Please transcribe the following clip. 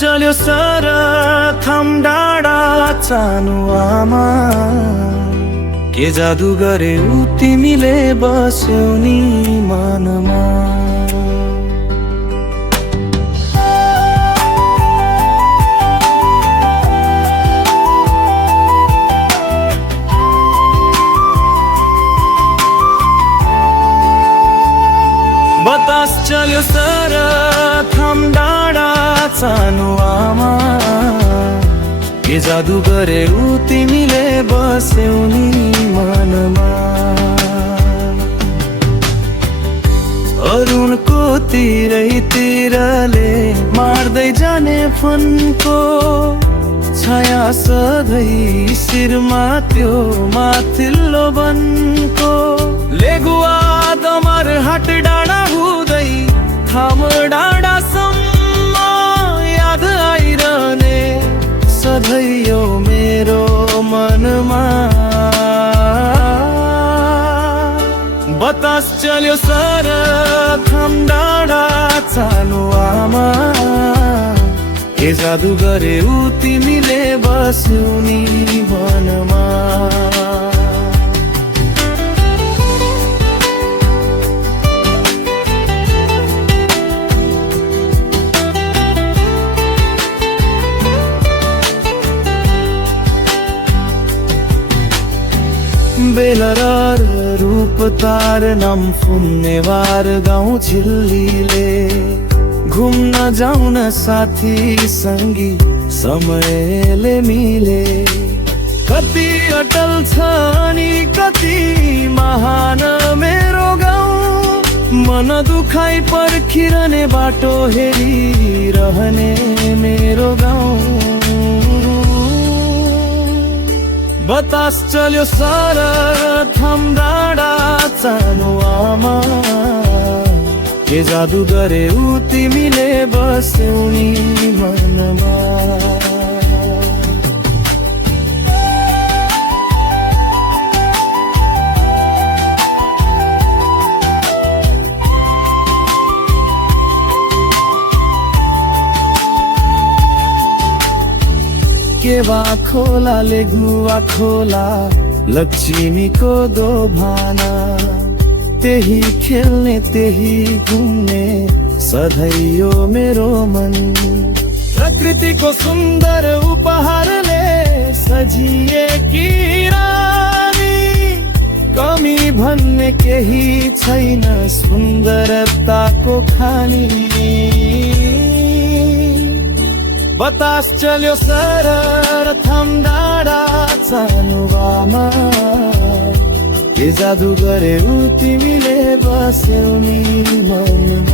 चल्यो सर थम डाँडा चानु आमा के जादु गरे ऊ तिमीले बस्यौ नि मनमा। बतास चल्यो सर थम डाँडा चानु आमा के जादु गरे ऊ तिमीले बस्यौ नि मनमा। अरुणको तिरैतिरले मार्दै जाने फनको छाया सधैँ शिरमा त्यो माथिल्लो वनको। लेगुवा दमर हाट डाँडा हुँदै थाम डाँडासम्म याद आइरहने सधैँ यो मेरो मनमा। बतास चल्यो सर थम डाँडा चानु आमा के जादु गरे ऊ तिमीले बस्यौ नि मनमा। बेलर रूप तार नम फुन्नेवार गाउँ झिल्लीले घुम्न जाउन साथी संगी समयले मिले। कति अटल छ नि कति महान मेरो गाउँ मन दुखाइ पर्खिरहने बाटो हेरिरहने मेरो गाउँ। बतास चल्यो सर थम डाँडा चानु आमा के जादु गरे ऊ तिमीले बस्यौ नि मनमा। केवा खोला लेगुवा खोला लक्ष्मीको दोभाना त्यही खेल्ने त्यही घुम्ने सधैँ यो मेरो मन। प्रकृतिको सुन्दर उपहारले सजिएकी रानी कमी भन्ने केही छैन सुन्दरताको खानी। बतास चल्यो सर थम डाँडा चानु आमा के जादु गरे ऊ तिमीले बस्यौ नि मनमा।